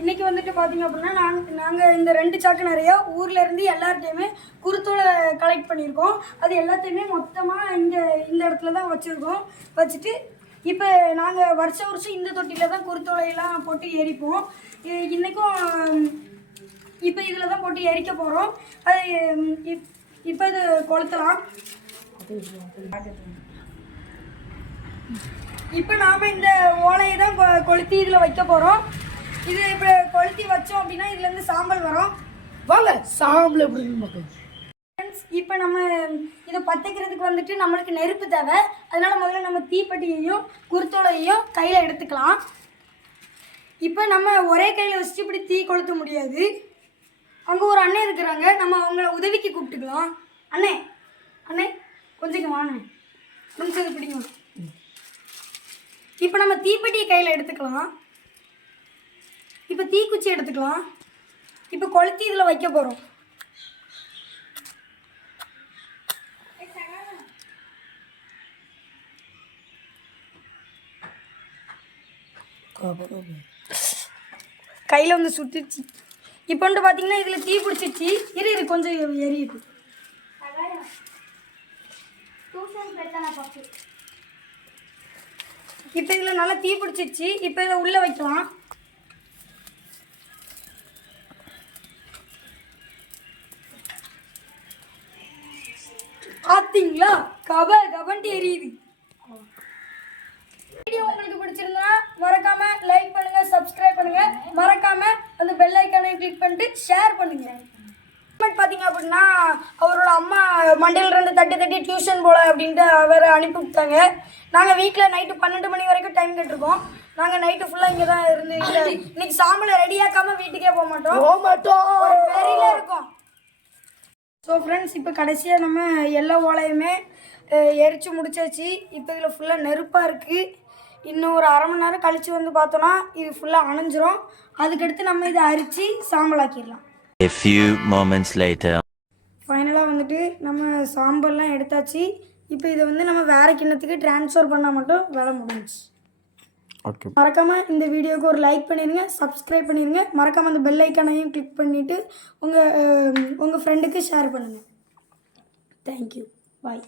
இன்றைக்கி வந்துட்டு பார்த்திங்க அப்படின்னா நாங்கள் இந்த 2 சாக்கு நிறையா ஊர்லேருந்து எல்லார்ட்டையுமே குருத்தோலை கலெக்ட் பண்ணியிருக்கோம். அது எல்லாத்தையுமே மொத்தமாக இந்த இடத்துல தான் வச்சுருக்கோம். வச்சுட்டு இப்போ நாங்கள் வருஷம் இந்த தொட்டியில் தான் குருத்தோலையெல்லாம் போட்டு எரிப்போம். இன்றைக்கும் இப்போ இதில் தான் போட்டு எரிக்க போகிறோம். அது இப்போ இது கொளுத்தலாம். இப்போ நாம் இந்த ஓலையை தான் கொளுத்தி இதில் வைக்க போகிறோம். இது இப்போ கொளுத்தி வச்சோம் அப்படின்னா இதுலேருந்து சாம்பல் வரும். வாங்க சாம்பல் எப்படி இப்போ நம்ம இதை பற்றிக்கிறதுக்கு வந்துட்டு நம்மளுக்கு நெருப்பு தேவை. அதனால் முதல்ல நம்ம தீப்பெட்டியையும் குருத்தோலையையும் கையில் எடுத்துக்கலாம். இப்போ நம்ம ஒரே கையில் வச்சுட்டு இப்படி தீ கொளுத்த முடியாது. அங்கே ஒரு அண்ணன் இருக்கிறாங்க, நம்ம அவங்கள உதவிக்கு கூப்பிட்டுக்கலாம். அண்ணே அண்ணே கொஞ்சம் வாங்க, கொஞ்சம் பிடிக்கும். இப்போ நம்ம தீப்பெட்டியை கையில் எடுத்துக்கலாம். இப்போ தீக்குச்சி எடுத்துக்கலாம். இப்போ கொளுத்தி இதில் வைக்க போகிறோம். கையில் வந்து சுட்டுச்சு. இப்போ வந்து பார்த்தீங்கன்னா இதில் தீ பிடிச்சிச்சு. இரு கொஞ்சம் எரியுது. இப்போ இதில் நல்லா தீ பிடிச்சிச்சு. இப்போ இதை உள்ளே வைக்கலாம். பார்த்தீங்களா, கபன்ட்டு எரியுது. வீடியோ உங்களுக்கு பிடிச்சிருந்தா மறக்காம லைக் பண்ணுங்க, சப்ஸ்கிரைப் பண்ணுங்க, மறக்காம அந்த பெல் ஐக்கானை கிளிக் பண்ணிட்டு ஷேர் பண்ணுங்க. பார்த்தீங்க அப்படின்னா அவரோட அம்மா மண்டையில் 2 தட்டி டியூஷன் போல அப்படின்ட்டு அவரை அனுப்பிவிட்டாங்க. நாங்கள் வீட்டில் நைட்டு 12 மணி வரைக்கும் டைம் கேட்டிருக்கோம். நாங்கள் நைட்டு ஃபுல்லாக இங்கே தான் இருந்து இன்னைக்கு சாம்பலை ரெடியாக்காம வீட்டுக்கே போக மாட்டோம். வெறியில் இருக்கோம். ஸோ ஃப்ரெண்ட்ஸ், இப்போ கடைசியாக நம்ம எல்லா ஓலையுமே எரித்து முடிச்சாச்சு. இப்போ இதில் ஃபுல்லாக நெருப்பாக இருக்குது. இன்னும் ஒரு அரை மணி நேரம் கழித்து வந்து பார்த்தோன்னா இது ஃபுல்லாக அணைஞ்சிரும். அதுக்கடுத்து நம்ம இதை அரித்து சாம்பலாக்கிடலாம். A few moments later. ஃபைனலாக வந்துட்டு நம்ம சாம்பல்லாம் எடுத்தாச்சு. இப்போ இதை வந்து நம்ம வேறு கிண்ணத்துக்கு ட்ரான்ஸ்ஃபர் பண்ணால் மட்டும் வேலை முடிஞ்சிச்சு. ஓகே, மறக்காமல் இந்த வீடியோவுக்கு ஒரு லைக் பண்ணிடுங்க, சப்ஸ்கிரைப் பண்ணிடுங்க. மறக்காமல் அந்த பெல் ஐக்கானையும் கிளிக் பண்ணிவிட்டு உங்கள் ஃப்ரெண்டுக்கு ஷேர் பண்ணுங்கள். தேங்க்யூ, பாய்.